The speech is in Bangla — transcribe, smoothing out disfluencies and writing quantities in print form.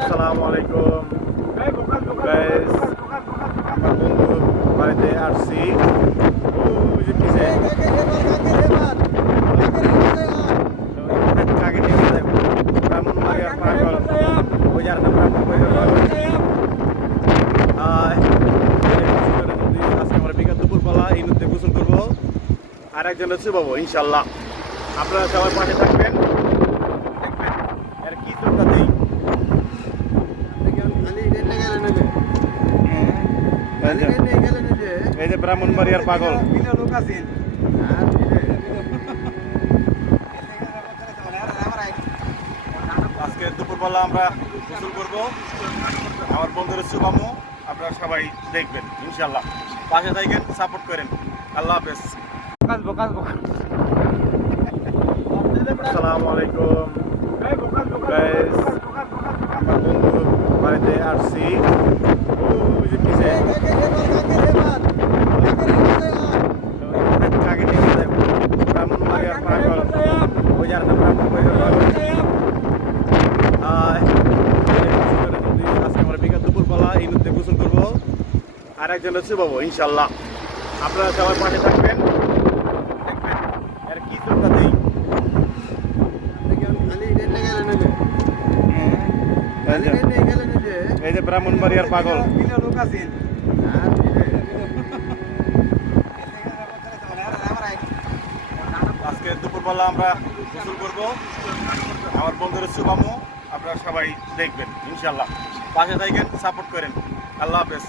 আসসালামু আলাইকুম গাইস, আমার বন্ধু বাড়িতে আসছি। ওই যে পিছে কাকে নিয়ে যায় ব্রাহ্মণবাড়িয়ার পাগল, ওই যার নাম ব্রাহ্মণবাড়িয়ার পাগল। আজকে আমরা বিকাল দুপুরবেলা এই নদীতে গোসল করবো, আর একজন হচ্ছে বাবু। ইনশাল্লাহ আপনারা সবাই পাশে থাকবেন, দেখবেন আর কি চোখটা দেই। এই যে ব্রাহ্মণবাড়িয়ার পাগল, আজকে দুপুরবেলা আমরা গোসল করবো। আমার বন্ধুরা শুভামু, আপনারা সবাই দেখবেন ইনশাল্লাহ, পাশে থাকেন, সাপোর্ট করেন। আল্লাহ হাফেজ। আসসালামু আলাইকুম গাইস, আমার বন্ধু বাড়িতে আসছি। ওই যে পিছে কাকে নিয়ে যায় ব্রাহ্মণবাড়িয়ার পাগল, ওই যার নাম ব্রাহ্মণবাড়িয়ার পাগল। আজকে আমরা বিকাল দুপুরবেলা এই নদীতে গোসল করবো, আর একজন হচ্ছে বাবু। ইনশাল্লাহ আপনারা সবাই পাশে থাকবেন, দেখবেন আর কি চোখটা দেই। এই যে ব্রাহ্মণবাড়িয়ার পাগল, আজকে দুপুরবেলা আমরা গোসল করবো। আমার বন্ধুরা শুভামু, আপনারা সবাই দেখবেন ইনশাল্লাহ, পাশে থাকেন, সাপোর্ট করেন। আল্লাহ হাফেজ।